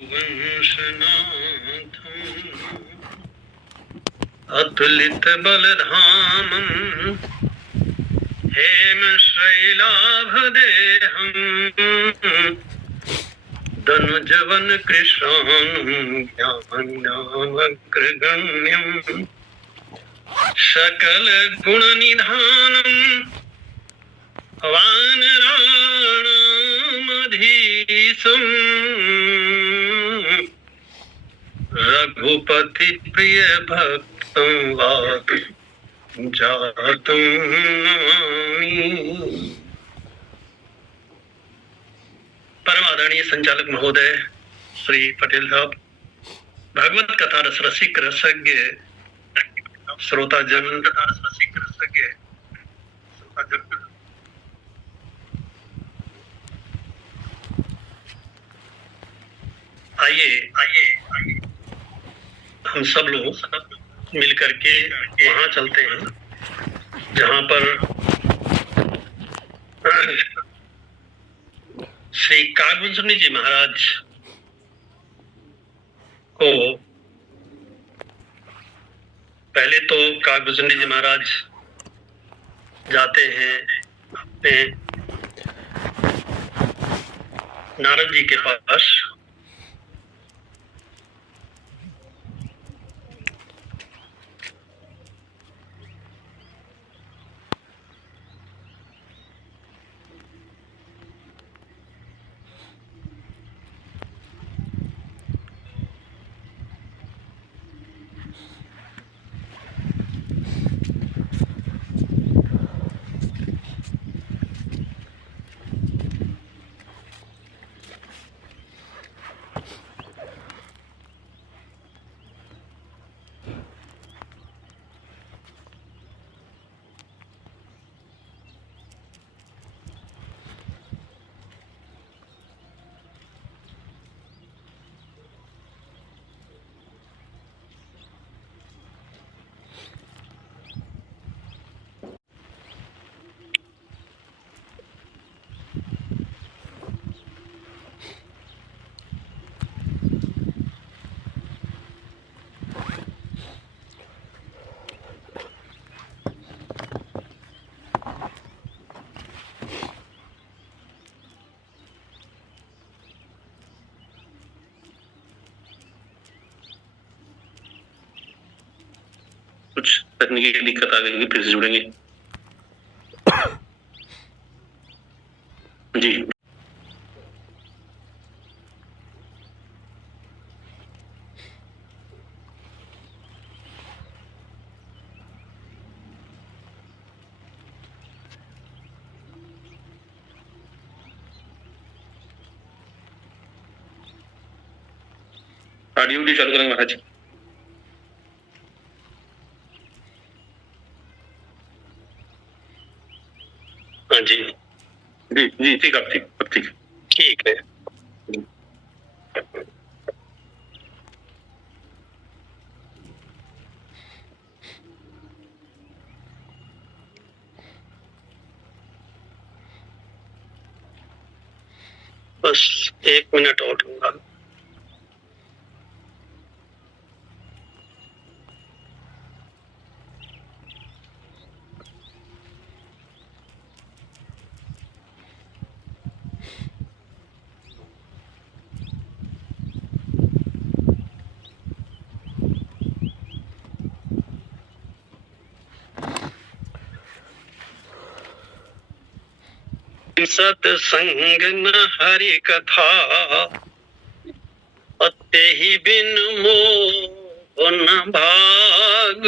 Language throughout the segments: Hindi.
वंशनाथम् अतुलित बलधामम् हेम शैलाभदेहम् धनुजवन कृशानं ज्ञानाग्रगण्यम् सकल गुण निधानम् वानराणामधीशम् रघुपति प्रिय भक्तं वात जातं नमामि। परम आदरणीय संचालक महोदय श्री पटेल साहब, भागवत कथा रस रसिक रसज्ञ श्रोता जन तथा रसिक रसज्ञ श्रोता जन, आइए हम सब लोग मिलकर के वहां चलते हैं जहां पर श्री कागभूषणी जी महाराज को, पहले तो कागभूषणी जी महाराज जाते हैं अपने नारद जी के पास। कुछ तकनीकी दिक्कत आ गई, फिर से जुड़ेंगे जी। ऑडियो चालू करेंगे महाराज। हाँ जी जी जी, ठीक है, ठीक है। बस 1 मिनट और लूंगा। सत्संग न हरि कथा अते ही बिन मोह न भाग,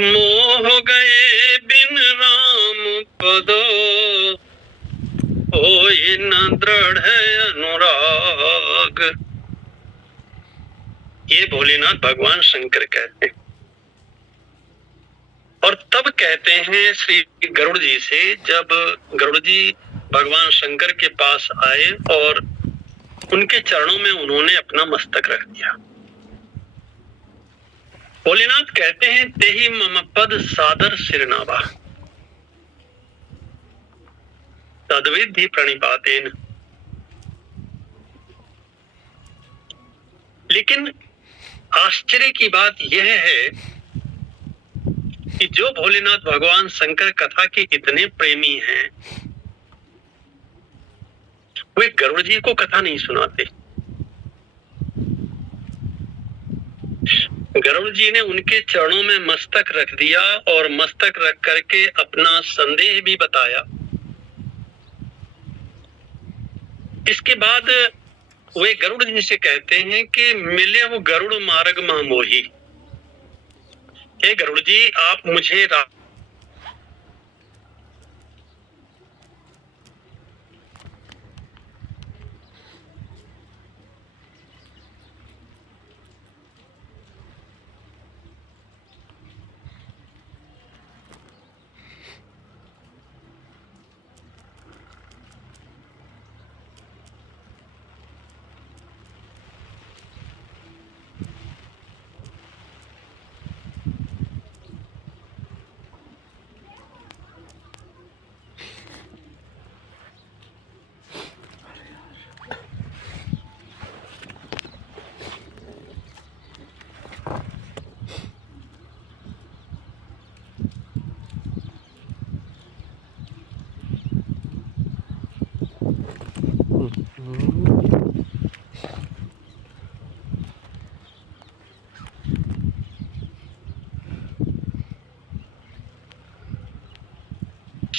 मोह गए बिन राम पद होई न दृढ़ अनुराग। ये भोलेनाथ भगवान शंकर कहते हैं। और तब कहते हैं श्री गरुड़ जी से, जब गरुड़ जी भगवान शंकर के पास आए और उनके चरणों में उन्होंने अपना मस्तक रख दिया। भोलेनाथ कहते हैं, तेहि मम पद सादर सिरनावा तद्विधि प्रणिपातेन। लेकिन आश्चर्य की बात यह है कि जो भोलेनाथ भगवान शंकर कथा के इतने प्रेमी हैं, वे गरुड़ जी को कथा नहीं सुनाते। गरुड़ जी ने उनके चरणों में मस्तक रख दिया और मस्तक रख करके अपना संदेह भी बताया। इसके बाद वे गरुड़ जी से कहते हैं कि मिले वो गरुड़ मार्ग मोही। हे गरुड़ जी, आप मुझे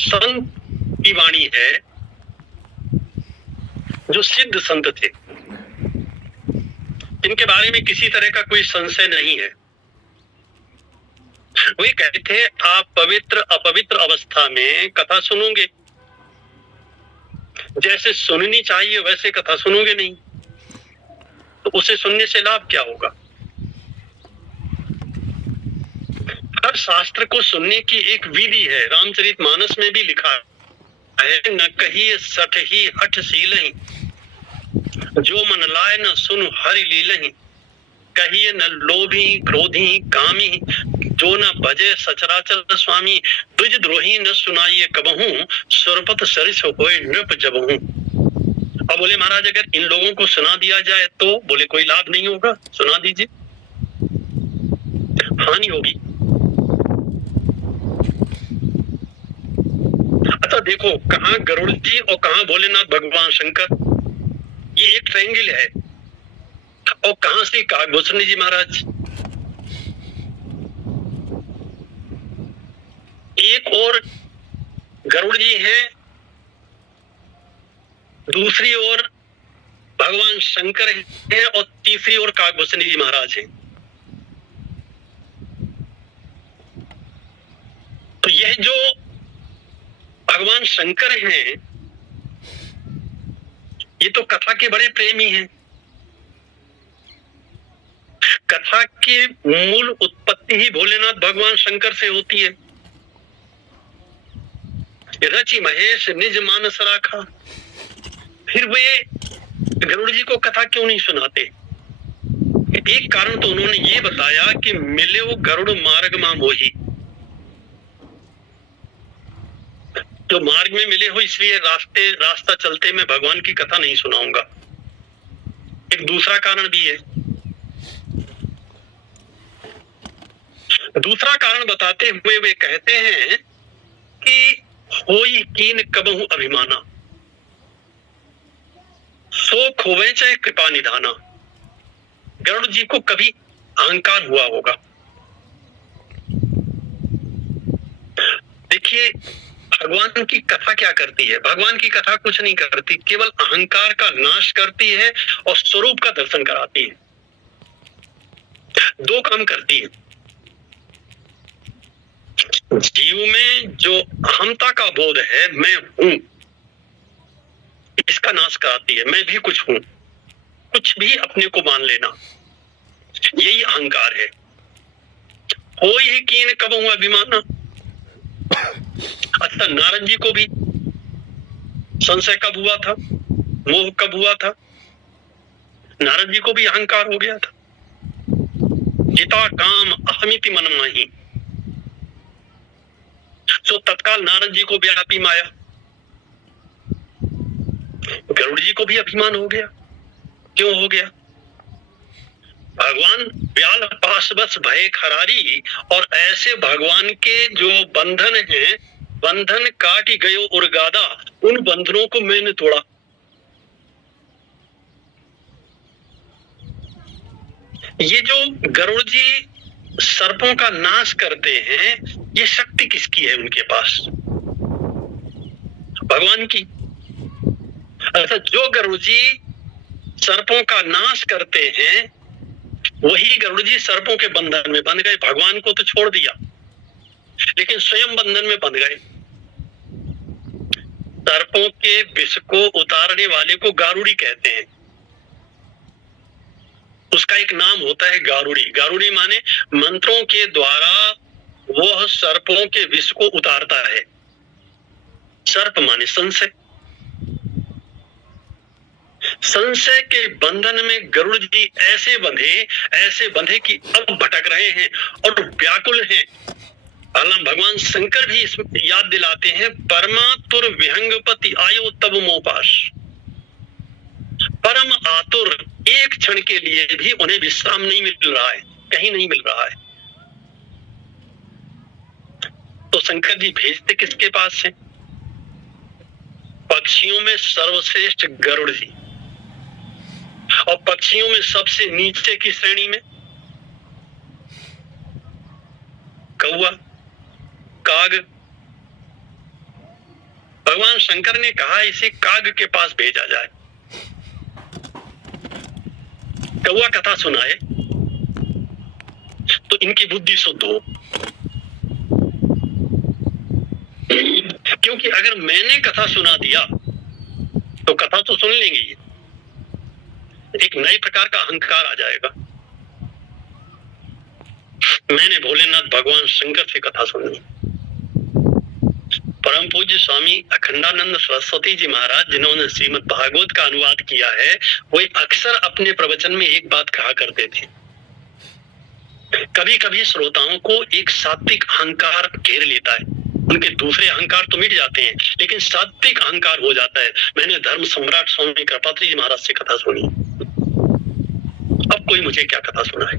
संत की वाणी है, जो सिद्ध संत थे, इनके बारे में किसी तरह का कोई संशय नहीं है। वे कहते थे आप पवित्र अपवित्र अवस्था में कथा सुनोगे, जैसे सुननी चाहिए वैसे कथा सुनोगे नहीं, तो उसे सुनने से लाभ क्या होगा। हर शास्त्र को सुनने की एक विधि है। रामचरितमानस में भी लिखा है, न कहिए सठ ही हठ सीलहि, जो मन लाए न सुन हरि लीलहि, कहिए न लोभी क्रोधी कामी, जो न भजे सचराचर स्वामी, द्विज द्रोही न सुनाइए कबहू, सुरपत सरिस होए नृप जबहू। अब बोले महाराज अगर इन लोगों को सुना दिया जाए तो, बोले कोई लाभ नहीं होगा, सुना दीजिए, हानि होगी। अच्छा देखो, कहाँ गरुड़ जी और कहाँ भोलेनाथ भगवान शंकर, ये एक ट्रायंगल है। और कहां से काकभूषणी जी महाराज, एक और गरुड़ जी हैं, दूसरी ओर भगवान शंकर हैं और तीसरी ओर काकभूषणी जी महाराज हैं। तो यह जो भगवान शंकर हैं, ये तो कथा के बड़े प्रेमी हैं। कथा की मूल उत्पत्ति ही भोलेनाथ भगवान शंकर से होती है। रचि महेश निज मानस राखा, फिर वे गरुड़ जी को कथा क्यों नहीं सुनाते? एक कारण तो उन्होंने ये बताया कि मिले वो गरुड़ मार्ग मां मोही, जो मार्ग में मिले हो इसलिए रास्ता चलते मैं भगवान की कथा नहीं सुनाऊंगा। एक दूसरा कारण भी है। दूसरा कारण बताते हुए वे कहते हैं कि होई कीन कबहू अभिमाना, सो खोवे चाहे कृपा निधाना। गरुड़ जी को कभी अहंकार हुआ होगा। देखिए भगवान की कथा क्या करती है? भगवान की कथा कुछ नहीं करती, केवल अहंकार का नाश करती है और स्वरूप का दर्शन कराती है। दो काम करती है। जीव में जो अहमता का बोध है, मैं हूं, इसका नाश कराती है। मैं भी कुछ हूं, कुछ भी अपने को मान लेना, यही अहंकार है। हो ही कीन कबहू अभिमाना। अच्छा, नारद जी को भी संशय कब हुआ था? मोह कब हुआ था? नारद जी को भी अहंकार हो गया था। जिता काम अहमिति मन माही, तो तत्काल नारद जी को व्यापी माया। गरुड़ जी को भी अभिमान हो गया। क्यों हो गया? भगवान व्याल पास बस भय खरारी, और ऐसे भगवान के जो बंधन हैं, बंधन काटी गयो उर्गादा, उन बंधनों को मैंने तोड़ा। ये जो गरुड़ जी सर्पों का नाश करते हैं, ये शक्ति किसकी है उनके पास? भगवान की। अच्छा, जो गरुड़ जी सर्पों का नाश करते हैं, वही गरुड़ जी सर्पों के बंधन में बंध गए। भगवान को तो छोड़ दिया, लेकिन स्वयं बंधन में बंध गए। सर्पों के विष को उतारने वाले को गारुड़ी कहते हैं। उसका एक नाम होता है गारुड़ी। गारुड़ी माने मंत्रों के द्वारा वह सर्पों के विष को उतारता है। सर्प माने संशय। संशय के बंधन में गरुड़ जी ऐसे बंधे कि अब भटक रहे हैं और व्याकुल हैं। भगवान शंकर भी इसमें याद दिलाते हैं, परमातुर विहंगपति आयो तब मोपाश। परम आतुर, एक क्षण के लिए भी उन्हें विश्राम नहीं मिल रहा है, कहीं नहीं मिल रहा है। तो शंकर जी भेजते किसके पास है? पक्षियों में सर्वश्रेष्ठ गरुड़ जी, और पक्षियों में सबसे नीचे की श्रेणी में कौआ, काग। भगवान शंकर ने कहा इसे काग के पास भेजा जाए, कौआ कथा सुनाए तो इनकी बुद्धि शुद्ध हो। क्योंकि अगर मैंने कथा सुना दिया तो कथा तो सुन लेंगे, ये एक नए प्रकार का अहंकार आ जाएगा। मैंने भोलेनाथ भगवान शंकर से कथा सुनी। परम पूज्य स्वामी अखंडानंद सरस्वती जी महाराज, जिन्होंने श्रीमद् भागवत का अनुवाद किया है, वो अक्सर अपने प्रवचन में एक बात कहा करते थे। कभी कभी श्रोताओं को एक सात्विक अहंकार घेर लेता है, उनके दूसरे अहंकार तो मिट जाते हैं, लेकिन सात्विक अहंकार हो जाता है। मैंने धर्म सम्राट स्वामी कृपात्री जी महाराज से कथा सुनी, अब कोई मुझे क्या कथा सुनाए?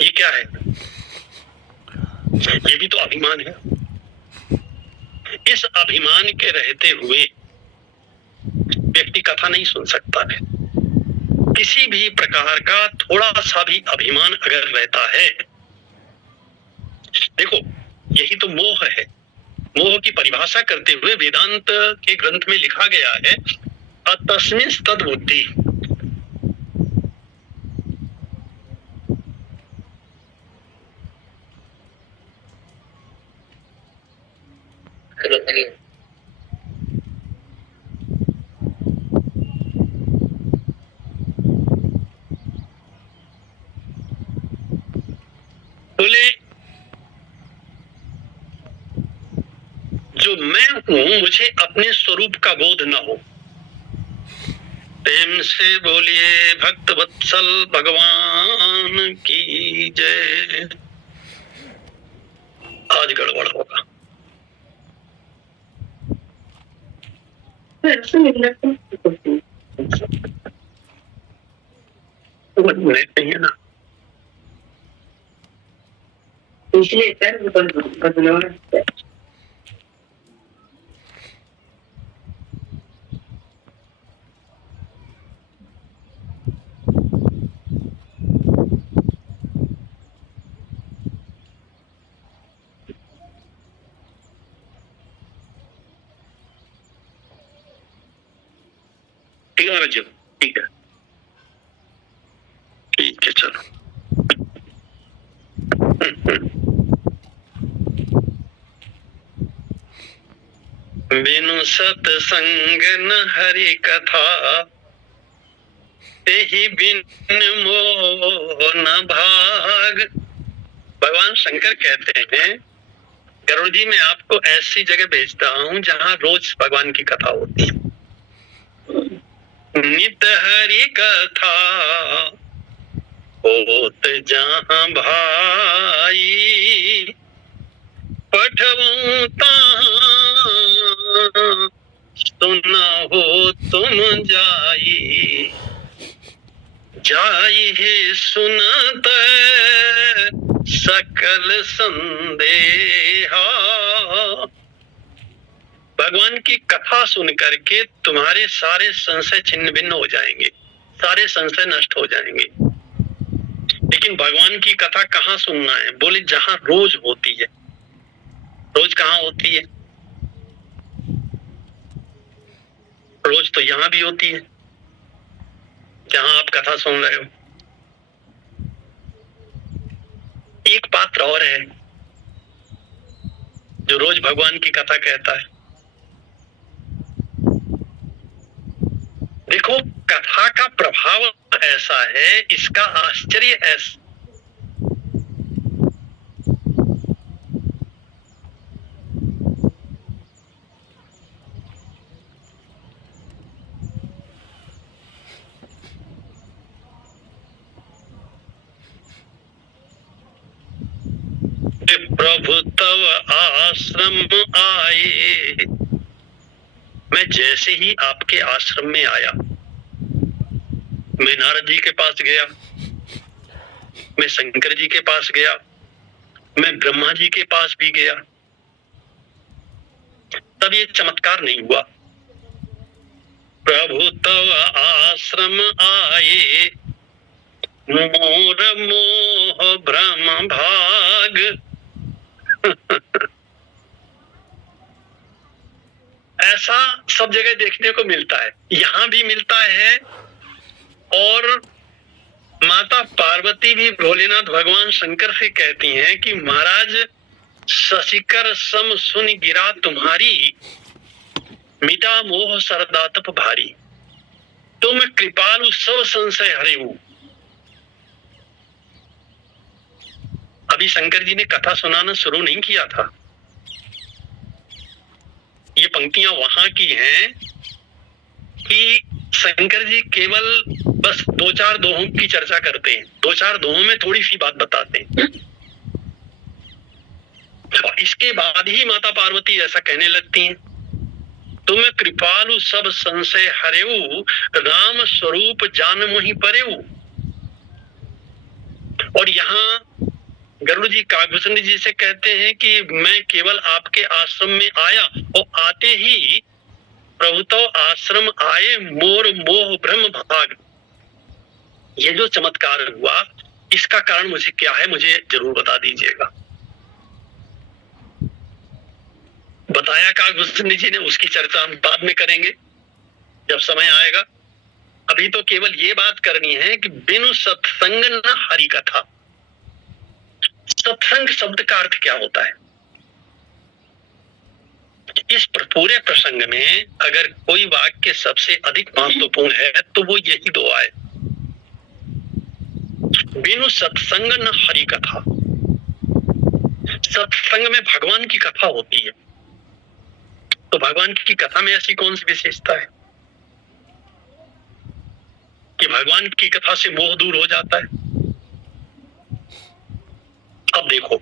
ये क्या है? ये भी तो अभिमान है। इस अभिमान के रहते हुए व्यक्ति कथा नहीं सुन सकता है। किसी भी प्रकार का थोड़ा सा भी अभिमान अगर रहता है, देखो यही तो मोह है। मोह की परिभाषा करते हुए वेदांत के ग्रंथ में लिखा गया है, अतस्मिन् तद्बुद्धि। बोले जो मैं हूं, मुझे अपने स्वरूप का बोध न हो। प्रेम से बोलिए भक्त वत्सल भगवान की जय। आज गड़बड़ होगा। नहीं है ना, इसलिए बदलाव ठीक है रजब, ठीक है, ठीक है, चलो। बिनु सत्संग न हरि कथा, यही बिन मोह न भाग। भगवान शंकर कहते हैं, गरुड़ जी मैं आपको ऐसी जगह भेजता हूं जहां रोज भगवान की कथा होती है। नित हरि कथा होत जहां भाई, पठवूं ताहां सुना हो तुम जाई। जाई है सुनत सकल संदेहा। भगवान की कथा सुन करके तुम्हारे सारे संशय छिन्न भिन्न हो जाएंगे, सारे संशय नष्ट हो जाएंगे। लेकिन भगवान की कथा कहाँ सुनना है? बोले जहां रोज होती है। रोज कहाँ होती है? रोज तो यहां भी होती है, जहां आप कथा सुन रहे हो। एक पात्र और है जो रोज भगवान की कथा कहता है। देखो, कथा का प्रभाव ऐसा है, इसका आश्चर्य ऐसा प्रभु तव आश्रम आए। मैं जैसे ही आपके आश्रम में आया, मैं नारद जी के पास गया, मैं शंकर जी के पास गया, मैं ब्रह्मा जी के पास भी गया, तब ये चमत्कार नहीं हुआ। प्रभु तव आश्रम आए, मोर मोह भ्रम भाग। ऐसा सब जगह देखने को मिलता है, यहां भी मिलता है। और माता पार्वती भी भोलेनाथ भगवान शंकर से कहती हैं कि महाराज, शशिकर सम सुन गिरा तुम्हारी, मिटा मोह सरदातप भारी। तुम कृपालु सब संशय हरे हो। अभी शंकर जी ने कथा सुनाना शुरू नहीं किया था। ये पंक्तियां वहां की हैं कि शंकर जी केवल बस दो चार दोहों की चर्चा करते हैं, दो चार दोहों में थोड़ी सी बात बताते हैं, और इसके बाद ही माता पार्वती ऐसा कहने लगती हैं, तुम कृपालु सब संशय हरेऊ, राम स्वरूप जान मोहि परेऊ। और यहाँ गरुड़ जी कागभूषण जी से कहते हैं कि मैं केवल आपके आश्रम में आया, और आते ही प्रभु तो आश्रम आए, मोर मोह भ्रम भाग। ये जो चमत्कार हुआ, इसका कारण मुझे क्या है, मुझे जरूर बता दीजिएगा। बताया कागभूषण जी ने, उसकी चर्चा हम बाद में करेंगे जब समय आएगा। अभी तो केवल ये बात करनी है कि बिनु सत्संग न हरि कथा। सत्संग शब्द का अर्थ क्या होता है? इस पूरे प्रसंग में अगर कोई वाक्य सबसे अधिक महत्वपूर्ण है तो वो यही दो आए, बिनु सत्संग न हरि कथा। सत्संग में भगवान की कथा होती है, तो भगवान की कथा में ऐसी कौन सी विशेषता है कि भगवान की कथा से मोह दूर हो जाता है? अब देखो,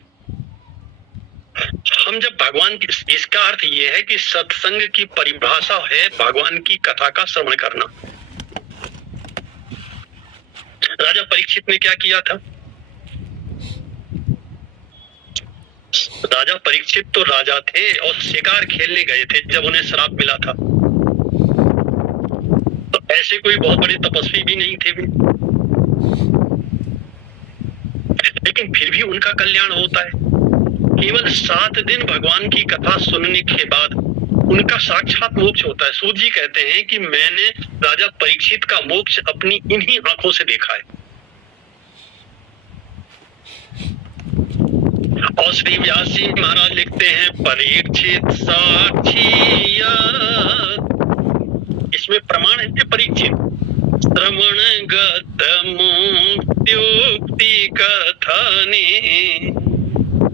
हम जब भगवान की, इसका अर्थ यह है कि सत्संग की परिभाषा है भगवान की कथा का श्रवण करना। राजा परीक्षित ने क्या किया था? राजा परीक्षित तो राजा थे और शिकार खेलने गए थे जब उन्हें श्राप मिला था। तो ऐसे कोई बहुत बड़े तपस्वी भी नहीं थे वे, लेकिन फिर भी उनका कल्याण होता है। केवल 7 दिन भगवान की कथा सुनने के बाद उनका साक्षात मोक्ष होता है। सूत जी कहते हैं कि मैंने राजा परीक्षित का मोक्ष अपनी इन्हीं आंखों से देखा है। और श्री व्यास जी महाराज लिखते हैं, परीक्षित साक्षी, इसमें प्रमाण है परीक्षित। श्रवण गत मुक्त्युक्ति कथा ने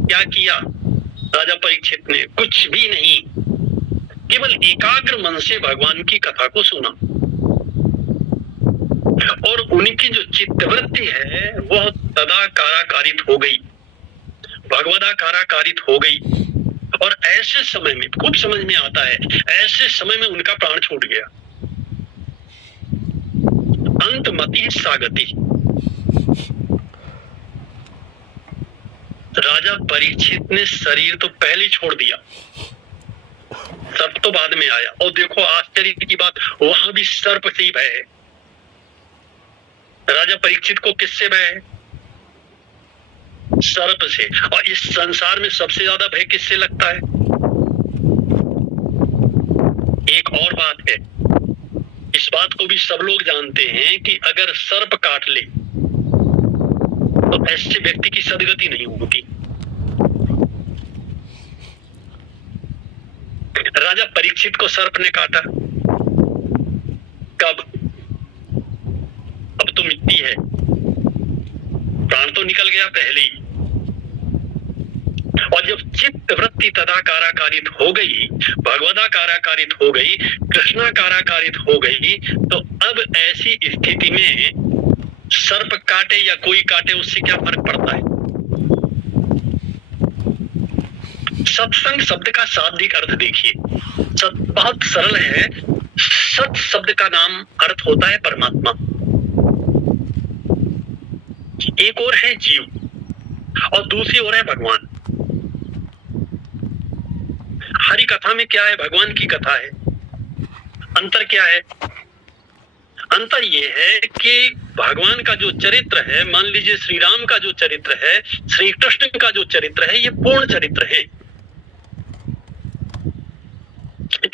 क्या किया? राजा परीक्षित ने कुछ भी नहीं, केवल एकाग्र मन से भगवान की कथा को सुना, और उनकी जो चित्तवृत्ति है वह तदाकाराकारित हो गई, भगवदाकाराकारित हो गई। और ऐसे समय में खूब समझ में आता है, ऐसे समय में उनका प्राण छूट गया। अंत मति सागति। राजा परीक्षित ने शरीर तो पहले छोड़ दिया, सर्प तो बाद में आया। और देखो आश्चर्य की बात, वहां भी सर्प से ही भय है। राजा परीक्षित को किससे भय है? सर्प से। और इस संसार में सबसे ज्यादा भय किससे लगता है? एक और बात है, इस बात को भी सब लोग जानते हैं कि अगर सर्प काट ले तो ऐसे व्यक्ति की सदगति नहीं होगी। राजा परीक्षित को सर्प ने काटा, कब? अब तो मिट्टी है, प्राण तो निकल गया पहले ही। और जब चित्त वृत्ति तदाकाराकारित हो गई, भगवदाकाराकारित हो गई, कृष्णाकाराकारित हो गई, तो अब ऐसी स्थिति में सर्प काटे या कोई काटे उससे क्या फर्क पड़ता है? सत्संग शब्द का शाब्दिक अर्थ देखिए, बहुत सरल है। सत शब्द का नाम अर्थ होता है परमात्मा। एक और है जीव और दूसरी ओर है भगवान। हरि कथा में क्या है? भगवान की कथा है। अंतर क्या है? अंतर ये है कि भगवान का जो चरित्र है, मान लीजिए श्री राम का जो चरित्र है, श्री कृष्ण का जो चरित्र है, ये पूर्ण चरित्र है।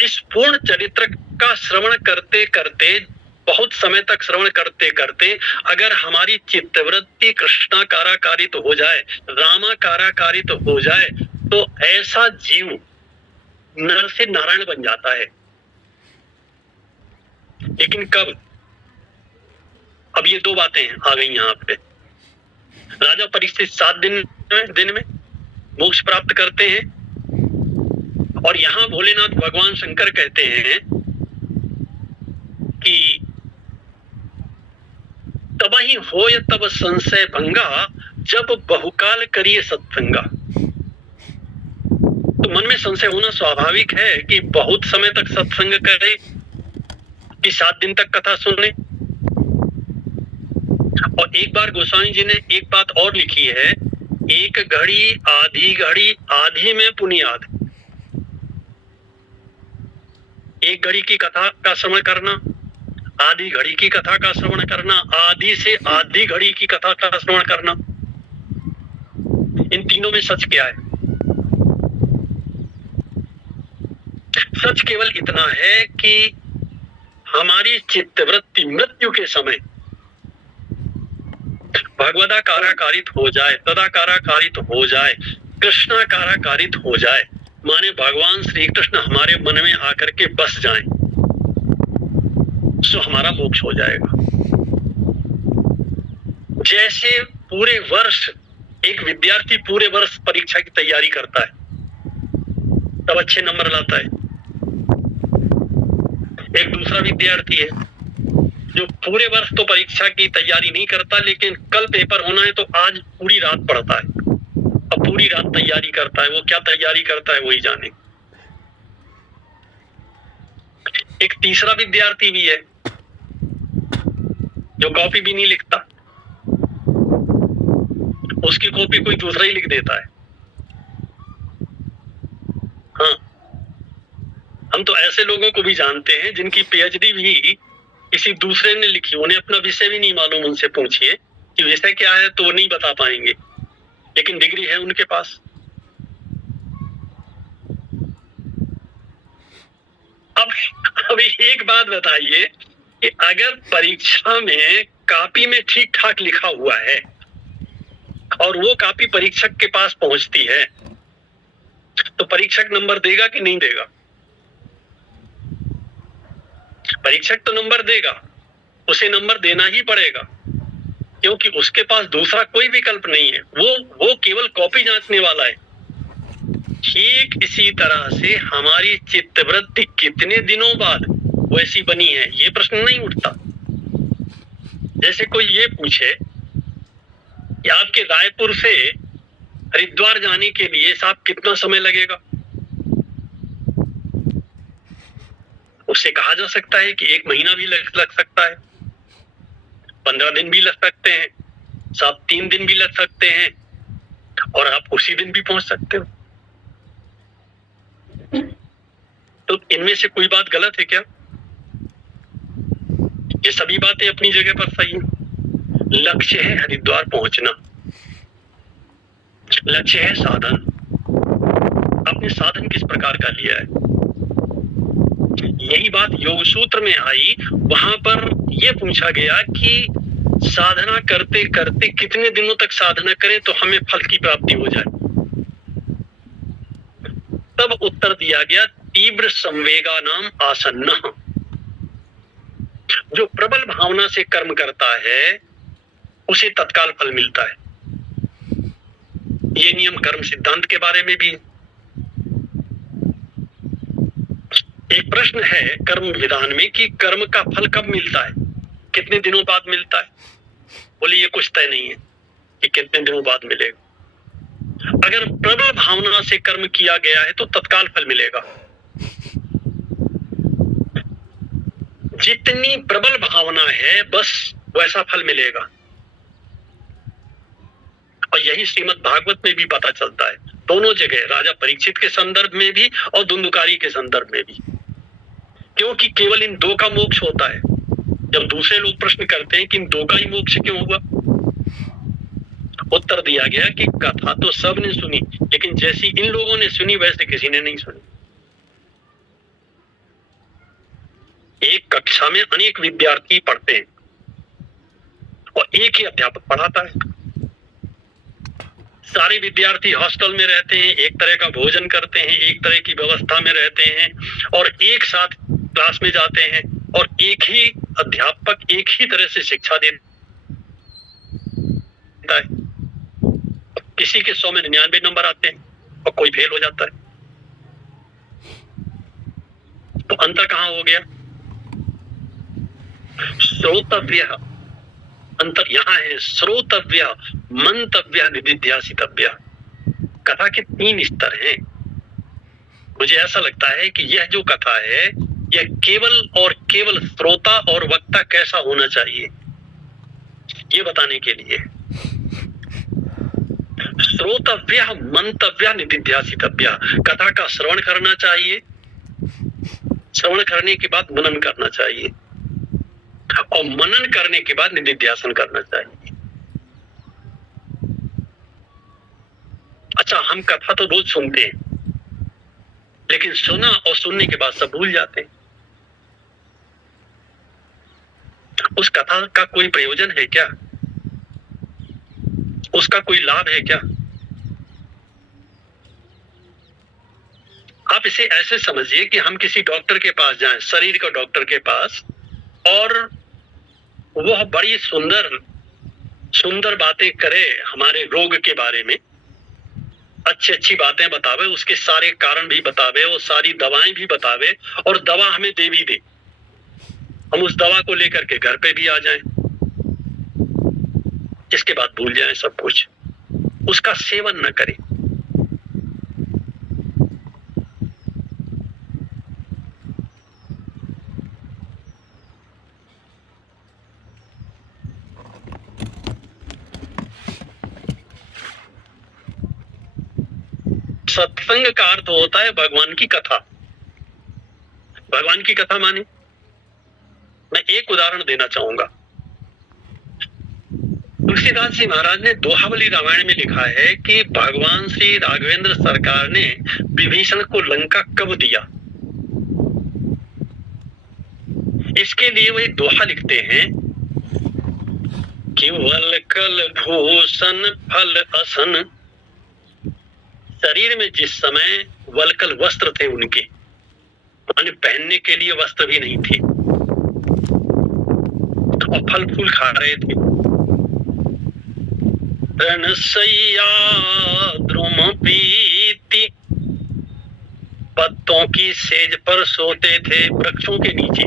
इस पूर्ण चरित्र का श्रवण करते करते, बहुत समय तक श्रवण करते करते अगर हमारी चित्तवृत्ति कृष्णाकाराकारित हो जाए, रामाकाराकारित हो जाए, तो ऐसा जीव नर से नारायण बन जाता है। लेकिन कब? अब ये दो बातें आ गई यहाँ पे। राजा परीक्षित 7 दिन में मोक्ष प्राप्त करते हैं, और यहां भोलेनाथ भगवान शंकर कहते हैं कि तब ही होय तब संशय भंगा, जब बहुकाल करिए सत्संगा। तो मन में संशय होना स्वाभाविक है कि बहुत समय तक सत्संग करे, कि 7 दिन तक कथा सुने। और एक बार गोस्वामी जी ने एक बात और लिखी है, एक घड़ी आधी में पुनियाद। एक घड़ी की कथा का श्रवण करना, आधी घड़ी की कथा का श्रवण करना, आधी से आधी घड़ी की कथा का श्रवण करना, इन तीनों में सच क्या है? सच केवल इतना है कि हमारी चित्तवृत्ति मृत्यु के समय भगवदाकाराकारित हो जाए, तदाकाराकारित हो जाए, कृष्णाकाराकारित हो जाए, माने भगवान श्री कृष्ण हमारे मन में आकर के बस जाएं, तो हमारा मोक्ष हो जाएगा। जैसे पूरे वर्ष एक विद्यार्थी पूरे वर्ष परीक्षा की तैयारी करता है, तब अच्छे नंबर लाता है। एक दूसरा विद्यार्थी है जो पूरे वर्ष तो परीक्षा की तैयारी नहीं करता, लेकिन कल पेपर होना है तो आज पूरी रात पढ़ता है और पूरी रात तैयारी करता है। वो क्या तैयारी करता है वही जाने। एक तीसरा विद्यार्थी भी है जो कॉपी भी नहीं लिखता, उसकी कॉपी कोई दूसरा ही लिख देता है। हाँ, हम तो ऐसे लोगों को भी जानते हैं जिनकी पीएचडी भी किसी दूसरे ने लिखी, उन्हें अपना विषय भी नहीं मालूम। उनसे पूछिए कि विषय क्या है तो वो नहीं बता पाएंगे, लेकिन डिग्री है उनके पास। अब एक बात बताइए कि अगर परीक्षा में कॉपी में ठीक ठाक लिखा हुआ है और वो कॉपी परीक्षक के पास पहुंचती है, तो परीक्षक नंबर देगा कि नहीं देगा? परीक्षक तो नंबर देगा, उसे नंबर देना ही पड़ेगा, क्योंकि उसके पास दूसरा कोई विकल्प नहीं है। वो केवल कॉपी जांचने वाला है। ठीक इसी तरह से हमारी चित्तवृत्ति कितने दिनों बाद वैसी बनी है, ये प्रश्न नहीं उठता। जैसे कोई ये पूछे कि आपके रायपुर से हरिद्वार जाने के लिए साहब कितना समय लगेगा, उससे कहा जा सकता है कि 1 महीना भी लग सकता है, 15 दिन भी लग सकते हैं, साहब 3 दिन भी लग सकते हैं, और आप उसी दिन भी पहुंच सकते हो। तो इनमें से कोई बात गलत है क्या? ये सभी बातें अपनी जगह पर सही है। लक्ष्य है हरिद्वार पहुंचना, लक्ष्य है साधन। आपने साधन किस प्रकार का लिया है? यही बात योग सूत्र में आई, वहां पर यह पूछा गया कि साधना करते करते कितने दिनों तक साधना करें तो हमें फल की प्राप्ति हो जाए। तब उत्तर दिया गया, तीव्र संवेगा नाम आसन्न। जो प्रबल भावना से कर्म करता है उसे तत्काल फल मिलता है। ये नियम कर्म सिद्धांत के बारे में भी है। एक प्रश्न है कर्म विधान में कि कर्म का फल कब मिलता है, कितने दिनों बाद मिलता है? बोले ये कुछ तय नहीं है कि कितने दिनों बाद मिलेगा। अगर प्रबल भावना से कर्म किया गया है तो तत्काल फल मिलेगा। जितनी प्रबल भावना है बस वैसा फल मिलेगा। और यही श्रीमद् भागवत में भी पता चलता है, दोनों जगह, राजा परीक्षित के संदर्भ में भी और धुंधुकारी के संदर्भ में भी। क्योंकि केवल इन दो का मोक्ष होता है। जब दूसरे लोग प्रश्न करते हैं कि इन दो का ही मोक्ष क्यों हुआ, उत्तर दिया गया कि कथा तो सबने सुनी, लेकिन जैसी इन लोगों ने सुनी वैसे किसी ने नहीं सुनी। एक कक्षा में अनेक विद्यार्थी पढ़ते हैं और एक ही अध्यापक पढ़ाता है। सारे विद्यार्थी हॉस्टल में रहते हैं, एक तरह का भोजन करते हैं, एक तरह की व्यवस्था में रहते हैं और एक साथ क्लास में जाते हैं, और एक ही अध्यापक एक ही तरह से शिक्षा देता है। किसी के 100 में 99 नंबर आते हैं और कोई फेल हो जाता है। तो अंतर कहां हो गया? श्रोतव्य, अंतर यहां है। श्रोतव्य, मंतव्य, निदिध्यासितव्य। कथा के 3 स्तर हैं। मुझे ऐसा लगता है कि यह जो कथा है यह केवल और केवल श्रोता और वक्ता कैसा होना चाहिए ये बताने के लिए। श्रोतव्य, मंतव्य, निदिध्यासितव्य। कथा का श्रवण करना चाहिए, श्रवण करने के बाद मनन करना चाहिए, और मनन करने के बाद निदिध्यासन करना चाहिए। अच्छा, हम कथा तो रोज सुनते हैं, लेकिन सुना और सुनने के बाद सब भूल जाते हैं। उस कथा का कोई प्रयोजन है क्या? उसका कोई लाभ है क्या? आप इसे ऐसे समझिए कि हम किसी डॉक्टर के पास जाएं, शरीर का डॉक्टर के पास, और वह बड़ी सुंदर सुंदर बातें करे हमारे रोग के बारे में, अच्छी अच्छी बातें बतावे, उसके सारे कारण भी बतावे और सारी दवाएं भी बतावे, और दवा हमें दे भी दे। हम उस दवा को लेकर के घर पे भी आ जाएं, इसके बाद भूल जाएं सब कुछ, उसका सेवन न करें। सत्संग का अर्थ होता है भगवान की कथा। भगवान की कथा माने, मैं एक उदाहरण देना चाहूंगा। तुलसीदास जी महाराज ने दोहावली रामायण में लिखा है कि भगवान श्री राघवेंद्र सरकार ने विभीषण को लंका कब दिया। इसके लिए वो एक दोहा लिखते हैं कि वलकल भूषण फल असन। शरीर में जिस समय वलकल वस्त्र थे उनके, माने पहनने के लिए वस्त्र भी नहीं थे, और फल फूल खा रहे थे। रणसैया द्रुम पीति, पत्तों की सेज पर सोते थे वृक्षों के नीचे।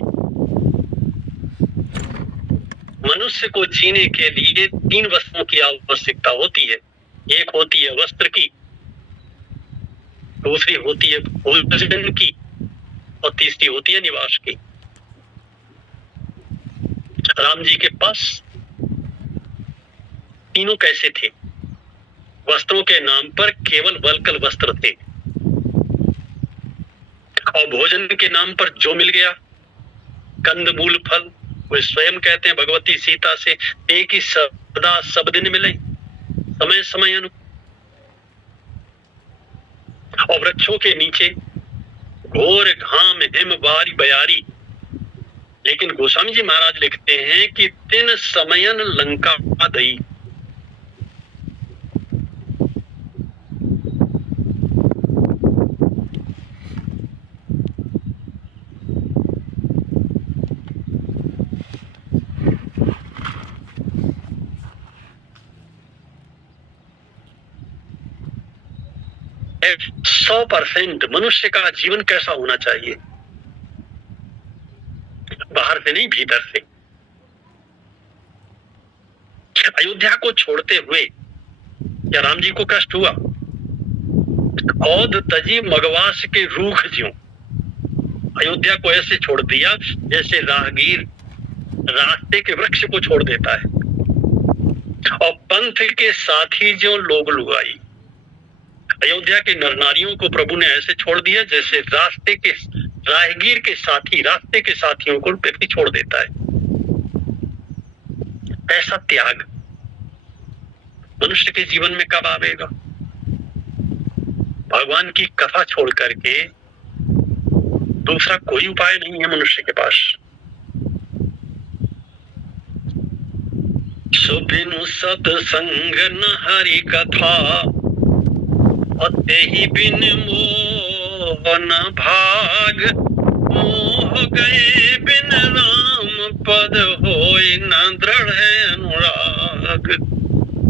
मनुष्य को जीने के लिए 3 वस्तुओं की आवश्यकता होती है। एक होती है वस्त्र की, दूसरी होती है भोजन की, और तीसरी होती है निवास की। राम जी के पास तीनों कैसे थे? वस्त्रों के नाम पर केवल वल्कल वस्त्र थे, और भोजन के नाम पर जो मिल गया, कंदमूल फल, वे स्वयं कहते हैं भगवती सीता से, एक ही सदा सब दिन मिले, समय समय अनुकूल। और वृक्षों के नीचे घोर घाम हिम बारी बयारी, लेकिन गोस्वामी जी महाराज लिखते हैं कि तिन समयन लंका दई। है 100% मनुष्य का जीवन कैसा होना चाहिए, बाहर से नहीं भीतर से। अयोध्या को छोड़ते हुए क्या राम जी को कष्ट हुआ? औद तजी मगवास के रूख ज्यों, अयोध्या को ऐसे छोड़ दिया जैसे राहगीर रास्ते के वृक्ष को छोड़ देता है, और पंथ के साथी ज्यों लोग लुगाई। अयोध्या के नर नारियों को प्रभु ने ऐसे छोड़ दिया जैसे रास्ते के राहगीर के साथी रास्ते के साथियों को व्यक्ति छोड़ देता है। ऐसा त्याग मनुष्य के जीवन में कब आवेगा? भगवान की कथा छोड़ करके दूसरा कोई उपाय नहीं है मनुष्य के पास। सुबिनु सत्संग न हरि कथा, ही बिन मोह न भाग, मोह गए बिन राम पद होय न दृढ़ अनुराग।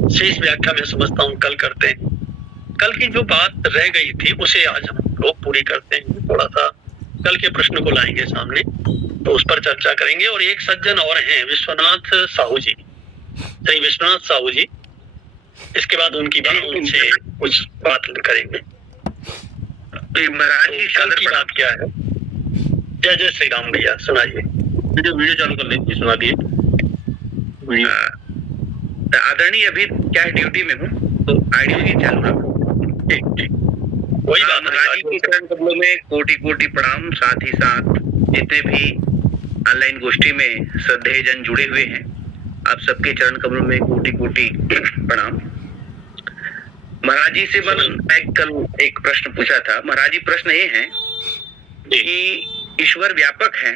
शेष व्याख्या में समझता हूँ कल करते हैं। कल की जो बात रह गई थी उसे आज हम लोग पूरी करते हैं। थोड़ा सा कल के प्रश्न को लाएंगे सामने, तो उस पर चर्चा करेंगे। और एक सज्जन और हैं, विश्वनाथ साहू जी, श्री विश्वनाथ साहू जी, इसके बाद उनकी से कुछ बात करेंगे। महाराज जी कल की बात क्या है? जय जय श्री राम। भैया सुनाइए, वीडियो चालू कर लीजिए, सुना दिए वीडियो। आदरणीय अभी क्या है, ड्यूटी में हूँ तो आईडी नहीं चालू रखो। ठीक ठीक, वही बात। महाराज जी के चरण कमलों में कोटि कोटि प्रणाम। साथ ही साथ जितने भी ऑनलाइन गोष्ठी में श्रद्धेय जन जुड़े हुए हैं, आप सबके चरण कमलों में कोटि कोटि प्रणाम। महाराज जी से मैं कल एक प्रश्न पूछा था। महाराज जी, प्रश्न ये है कि ईश्वर व्यापक है।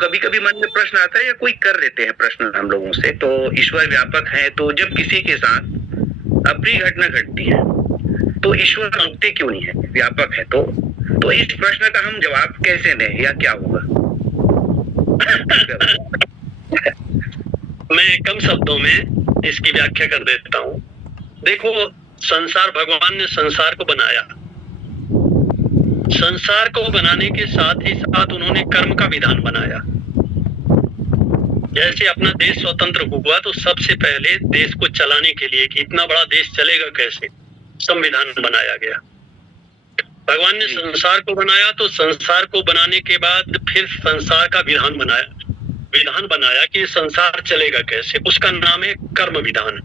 कभी कभी मन में प्रश्न आता है या कोई कर देते हैं प्रश्न हम लोगों से, तो ईश्वर व्यापक है तो जब किसी के साथ अप्रिय घटना घटती है तो ईश्वर रुकते क्यों नहीं है? व्यापक है तो इस प्रश्न का हम जवाब कैसे दें या क्या होगा? मैं कम शब्दों में इसकी व्याख्या कर देता हूँ। देखो, संसार, भगवान ने संसार को बनाया। संसार को बनाने के साथ ही साथ उन्होंने कर्म का विधान बनाया। जैसे अपना देश स्वतंत्र हुआ तो सबसे पहले देश को चलाने के लिए कि इतना बड़ा देश चलेगा कैसे, संविधान बनाया गया। भगवान ने संसार को बनाया तो संसार को बनाने के बाद फिर संसार का विधान बनाया कि संसार चलेगा कैसे, उसका नाम है कर्म विधान।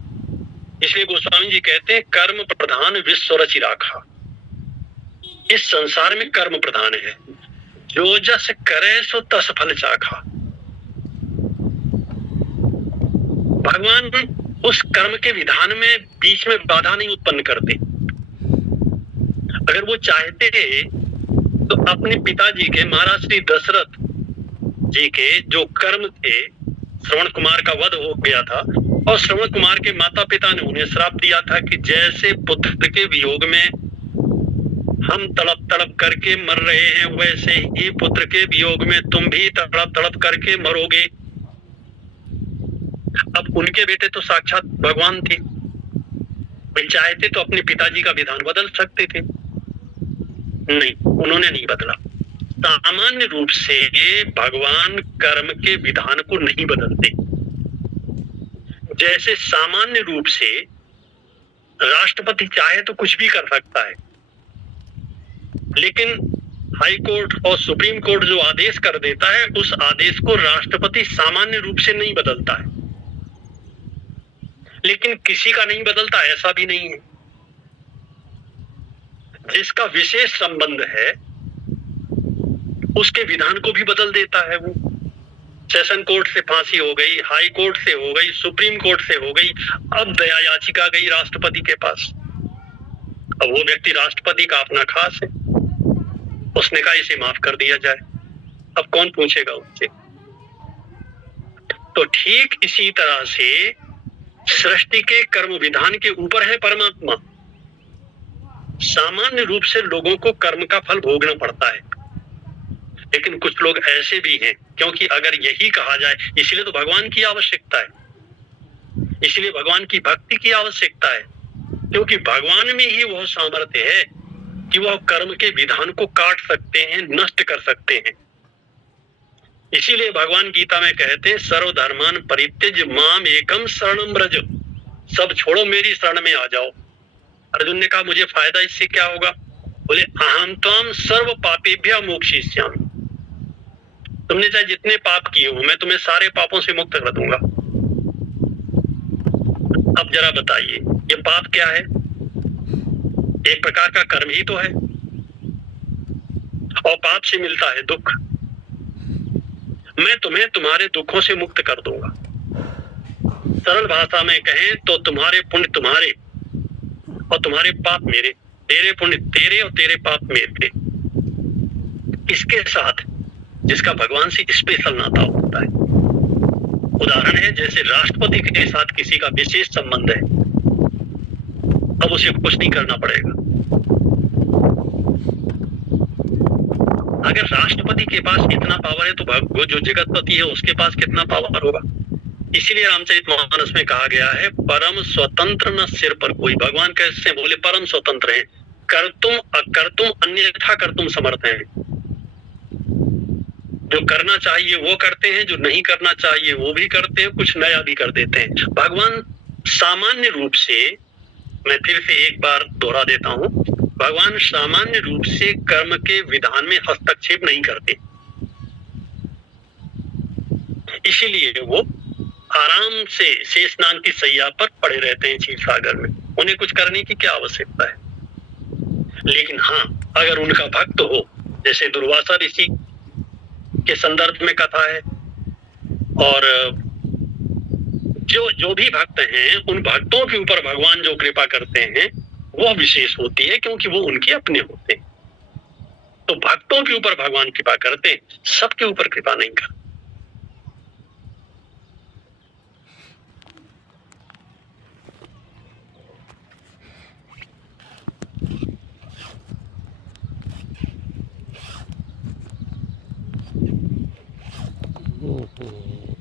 इसलिए गोस्वामी जी कहते हैं कर्म प्रधान विश्व रचि राखा। इस संसार में कर्म प्रधान है, जो जस करे सो तस फल चाखा। भगवान उस कर्म के विधान में बीच में बाधा नहीं उत्पन्न करते। अगर वो चाहते तो अपने पिताजी के, महाराज श्री दशरथ जी के जो कर्म थे, श्रवण कुमार का वध हो गया था और श्रवण कुमार के माता पिता ने उन्हें श्राप दिया था कि जैसे पुत्र के वियोग में हम तड़प तड़प करके मर रहे हैं, वैसे ही पुत्र के वियोग में तुम भी तड़प तड़प करके मरोगे। अब उनके बेटे तो साक्षात भगवान थे, वे चाहते तो अपने पिताजी का विधान बदल सकते थे, नहीं, उन्होंने नहीं बदला। सामान्य रूप से भगवान कर्म के विधान को नहीं बदलते। जैसे सामान्य रूप से राष्ट्रपति चाहे तो कुछ भी कर सकता है, लेकिन हाई कोर्ट और सुप्रीम कोर्ट जो आदेश कर देता है, उस आदेश को राष्ट्रपति सामान्य रूप से नहीं बदलता है। लेकिन किसी का नहीं बदलता, ऐसा भी नहीं है। जिसका विशेष संबंध है उसके विधान को भी बदल देता है वो। सेशन कोर्ट से फांसी हो गई, हाई कोर्ट से हो गई, सुप्रीम कोर्ट से हो गई, अब दया याचिका गई राष्ट्रपति के पास। अब वो व्यक्ति राष्ट्रपति का अपना खास है, उसने कहा इसे माफ कर दिया जाए। अब कौन पूछेगा उससे? तो ठीक इसी तरह से सृष्टि के कर्म विधान के ऊपर है परमात्मा। सामान्य रूप से लोगों को कर्म का फल भोगना पड़ता है, लेकिन कुछ लोग ऐसे भी हैं, क्योंकि अगर यही कहा जाए, इसलिए तो भगवान की आवश्यकता है, इसलिए भगवान की भक्ति की आवश्यकता है, क्योंकि भगवान में ही वह सामर्थ्य है कि वह कर्म के विधान को काट सकते हैं, नष्ट कर सकते हैं। इसीलिए भगवान गीता में कहते हैं, सर्वधर्मान परित्यज्य माम एकम शरणम व्रज, सब छोड़ो मेरी शरण में आ जाओ। अर्जुन ने कहा मुझे फायदा इससे क्या होगा? बोले अहम त्वाम सर्व पापेभ्यः मोक्षयिष्यामि, तुमने चाहे जितने पाप किए हो मैं तुम्हें सारे पापों से मुक्त कर दूंगा। अब जरा बताइए ये पाप क्या है? एक प्रकार का कर्म ही तो है, और पाप से मिलता है दुख। मैं तुम्हें तुम्हारे दुखों से मुक्त कर दूंगा। सरल भाषा में कहें तो तुम्हारे पुण्य तुम्हारे और तुम्हारे पाप मेरे, तेरे पुण्य तेरे और तेरे पाप मेरे। इसके साथ जिसका भगवान से स्पेशल नाता होता है, उदाहरण है जैसे राष्ट्रपति के साथ किसी का विशेष संबंध है, अब उसे कुछ नहीं करना पड़ेगा। अगर राष्ट्रपति के पास इतना पावर है तो जो जगतपति है उसके पास कितना पावर होगा? इसीलिए रामचरितमानस में कहा गया है, परम स्वतंत्र न सिर पर कोई। भगवान कैसे बोले? परम स्वतंत्र है, कर्तुम अकर्तुम अन्यथा कर्तुम समर्थ है। जो करना चाहिए वो करते हैं, जो नहीं करना चाहिए वो भी करते हैं, कुछ नया भी कर देते हैं। भगवान सामान्य रूप से, मैं फिर से एक बार दोहरा देता हूं, भगवान सामान्य रूप से कर्म के विधान में हस्तक्षेप नहीं करते। इसीलिए वो आराम से शेषनाग की सैया पर पड़े रहते हैं क्षीर सागर में, उन्हें कुछ करने की क्या आवश्यकता है। लेकिन हाँ, अगर उनका भक्त हो, जैसे दुर्वासा ऋषि के संदर्भ में कथा है, और जो भी भक्त हैं उन भक्तों के ऊपर भगवान जो कृपा करते हैं वह विशेष होती है, क्योंकि वो उनके अपने होते हैं। तो भक्तों के ऊपर भगवान कृपा करते हैं, सबके ऊपर कृपा नहीं करते। Oh,